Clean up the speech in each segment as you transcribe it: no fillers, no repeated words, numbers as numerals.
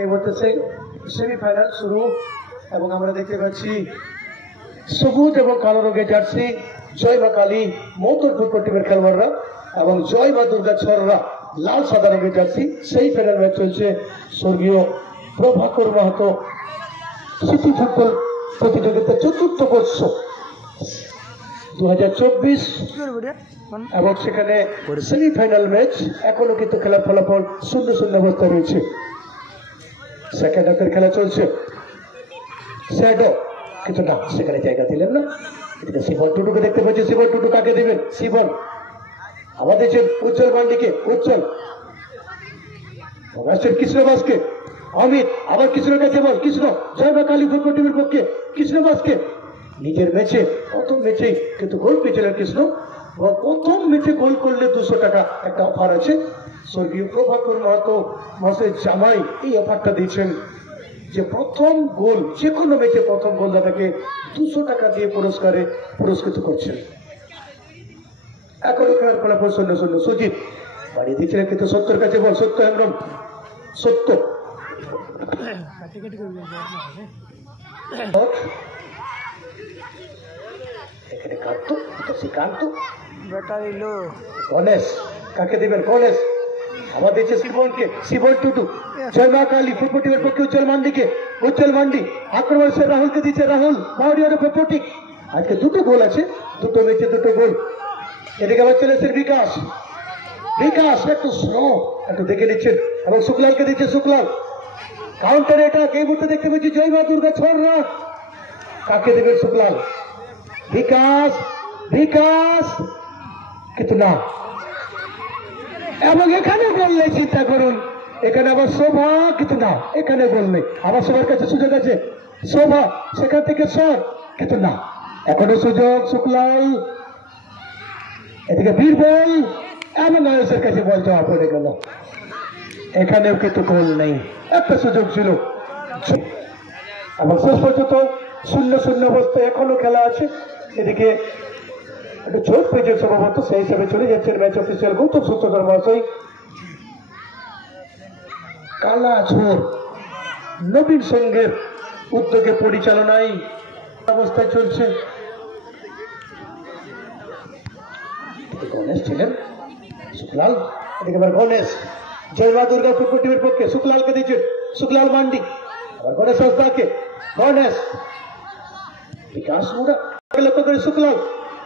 এই বলতেছে সেমিফাইনাল শুরু এবং আমরা দেখতে পাচ্ছি সবুজ এবং কালো রঙের জার্সি জয় মা কালী মৌতর ফুটবল টিমের খেলোয়াড়রা এবং জয় মা দুর্গা ছড়রা লাল সাদা রঙের জার্সি সেই ফাইনাল ম্যাচ চলছে স্বর্গীয় প্রভাকর মাহাতো সিটি ফুটবল প্রতিযোগিতা চতুর্থ বর্ষ 2024 এবং সেখানে সেমিফাইনাল ম্যাচ এখনো কিন্তু খেলার ফলাফল 0-0 অবস্থায় রয়েছে। সেকেন্ড হাফের খেলা চলছে। শ্যাডো কিন্তু না, সেখানে জায়গা দিলেন না। শিবন টুটুকে দেখতে পাচ্ছি। শিবন টুটু কাকে দিবেন? শিবন আমাদের যে উজ্জ্বল মান্ডিকে, উজ্জ্বল কৃষ্ণবাসকে, অমিত আবার কৃষ্ণের কাছে বল। কৃষ্ণ জয় মা কালী ফুটবল টিমের পক্ষে কৃষ্ণবাসকে নিজের ম্যাচে প্রথম ম্যাচেই কিন্তু গোল পেয়েছিলেন কৃষ্ণ। প্রথম ম্যাচে গোল করলে 200 টাকা একটা অফার আছে। স্বর্গীয় প্রভাকর মাহাতো মাসের জামাই এই অফারটা দিয়েছেন যে প্রথম গোল, যে কোনো ম্যাচে প্রথম গোলদাতাকে 200 টাকা দিয়ে পুরস্কারে পুরস্কৃত করছেন। এখনো খেলার ফলাফল 0-0। সুজিত বাড়িয়ে দিয়েছিলেন কিন্তু সত্যর কাছে বল। সত্য হেমব্রম, সত্য এখানে কান্ত শ্রীকান্ত গণেশ কাকে দিবেন? গণেশ আবার দিচ্ছে শিবনকে। শিবন টুটু জয় মা কালী ফুটবল টিমের পক্ষে উজ্জ্বল মান্ডিকে। উজ্জ্বল মান্ডি আক্রমণ সে রাহুলকে দিচ্ছে। রাহুল মাউরিয়ার প্রতিক। আজকে 2টো গোল আছে, 2টো ম্যাচে 2টো গোল। এদিকে আবার চলেছে বিকাশ। বিকাশ একটু স্লো, একটু দেখে নিচ্ছেন এবং শুক্লালকে দিচ্ছে। শুক্লাল কাউন্টার এটা এই মুহূর্তে দেখতে পাচ্ছি জয় মা দুর্গা ছড়রা কাকে দেবেন? শুক্লাল। বিকাশ বিকাশ কিন্তু না, এবং এখানে গোল নেই। চিন্তা করুন, এখানে আবার শোভা কিন্তু না, এখানে গোল নেই। আবার সবার কাছে সুযোগ আছে। শোভা সেখান থেকে শট কিন্তু না, এখনো সুযোগ। শুক্লাল এদিকে বীরবল এবং আয়ুষের কাছে বল যাওয়া পড়ে গেল। এখানেও কিন্তু গোল নেই, একটা সুযোগ ছিল। এবং শেষ পর্যন্ত 0-0 অবস্থায় এখনো খেলা আছে। এদিকে একটা চোট পেয়েছে সম্ভবত, সেই হিসাবে চলে যাচ্ছেন ম্যাচ অফিসিয়াল গৌতম সূত্রধর মহাশয়। কালাঝোর নবীন সংঘের উদ্যোগে পরিচালনায় অবস্থায় চলছে। গণেশ ছিলেন শুক্লাল। এদিকে আবার গণেশ জয় মা দুর্গা ফুটবল টিমের পক্ষে শুক্লালকে দিচ্ছেন। শুক্লাল মান্ডি আবার গণেশ হাসদাকে। গণেশ বিকাশ মুড়া লক্ষ্য করে শুক্লাল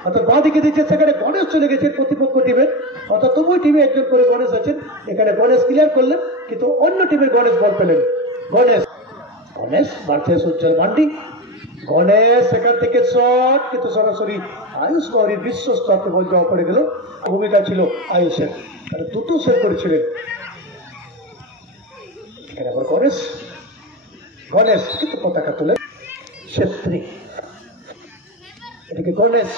অর্থাৎ বাঁ দিকে দিচ্ছে। সেখানে গণেশ চলে গেছেন প্রতিপক্ষ টিমের, অর্থাৎ তবুই টিমে একজন করে গণেশ আছেন। এখানে গণেশ ক্লিয়ার করলেন কিন্তু অন্য টিমের গণেশ বল পেলেন। গণেশ গণেশ মারছে উজ্জ্বল মান্ডি। গণেশ সেখান থেকে শট কিন্তু সরাসরি আয়ুষ গৌরীর বিশ্বস্ত হাতে বল যাওয়া পড়ে গেল। ভূমিকা ছিল আয়ুষের, 2টো সেভ করেছিলেন। এখানে আবার গণেশ গণেশ কিন্তু পতাকা তুলে ছেত্রী। এদিকে গণেশ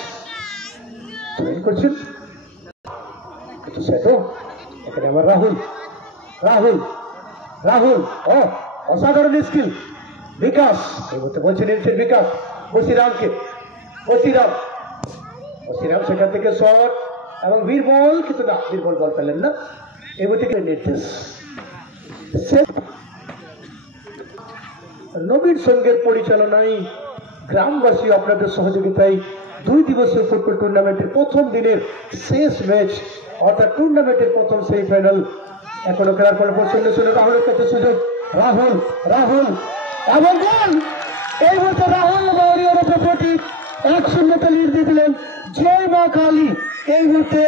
করছেন কিন্তু সেতো। এখানে আবার রাহুল রাহুল রাহুল অসাধারণ স্কিল। বিকাশ এই মুহূর্তে বলছে নিয়েছেন বিকাশ বসিরামকে। বসিরাম বসিরাম সেখান থেকে শট এবং বীরবল কিন্তু না, বীরবল বল পেলেন না। এই মুহূর্তে নির্দেশ নবীন সংঘের পরিচালনায় গ্রামবাসী আপনাদের সহযোগিতায় 2 দিবসীয় ফুটবল টুর্নামেন্টের প্রথম দিনের শেষ ম্যাচ অর্থাৎ টুর্নামেন্টের প্রথম সেমিফাইনাল এখনো খেলার পর 0-0। রাহুলের কাছে সুযোগ। রাহুল রাহুল এবং গোল। এই মুহূর্তে রাহুল মাউরিয়ার প্রতিক 1-0 লিড দিয়ে দিলেন জয় মা কালী। এই মুহূর্তে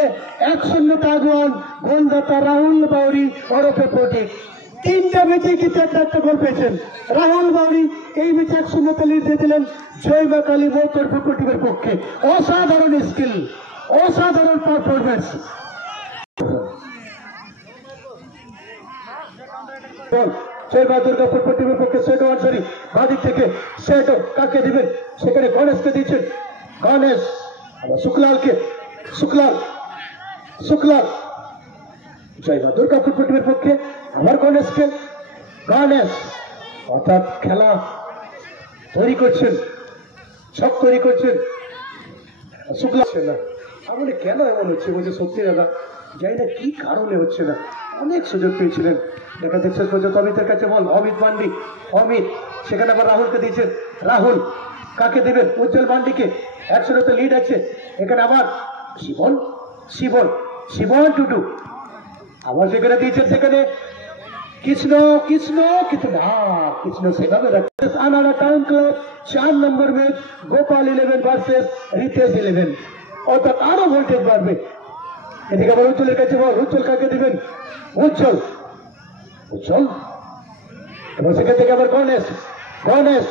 1-0 আগুয়ান গোলদাতা রাহুল বাউরি ওরফে প্রতীক। 3টা ম্যাচে কিন্তু একটা গোল পেয়েছেন রাহুল বাউরি। এই ম্যাচে 1-0 লিড দিয়ে দিলেন জয় মা কালী মৌতর ফুটবল টিমের পক্ষে। অসাধারণ স্কিল, অসাধারণ পারফরমেন্স। জয় মা দুর্গা ফুটবল টিমের পক্ষে সেটো আনসারি বাদিক থেকে। সেটো কাকে দিবেন? সেখানে গণেশকে দিচ্ছেন। গণেশ আবার শুক্লালকে। শুক্লাল শুক্লাল জয় মা দুর্গা ফুটবল টিমের পক্ষে আবার গণেশকে। গণেশ অর্থাৎ খেলা তৈরি করছেন, সব তৈরি করছেন। শুক্লা না, আমাদের কেন এমন হচ্ছে? বলছে সত্যি দাদা, জানি না কি কারণে হচ্ছে না। অনেক সুযোগ পেয়েছিলেন। দেখা যাচ্ছে শেষ পর্যন্ত অমিতের কাছে বল, অমিত মান্ডি, অমিত সেখানে আবার রাহুলকে দিয়েছেন, রাহুল কাকে দেবেন? উজ্জ্বল মান্ডিকে। 1-0 লিড আছে। এখানে আবার শিবন, শিবন, শিবন টুটু আবার সেখানে দিয়েছেন, সেখানে কৃষ্ণ, কৃষ্ণ কিন্তু না, কৃষ্ণ সেভাবে রাখছে। আনারা টাউন ক্লাব 4 নম্বর ম্যাচ, গোপাল 11 ভার্সেস রিতেশ 11, অর্থাৎ আরো ভোল্টেজ বাড়বে। এদিকে আবার উজ্জ্বলের কাছে বল, উজ্জ্বল কাকে দিবেন? উজ্জ্বল, উজ্জ্বল এবং সেখান থেকে আবার গণেশ, গণেশ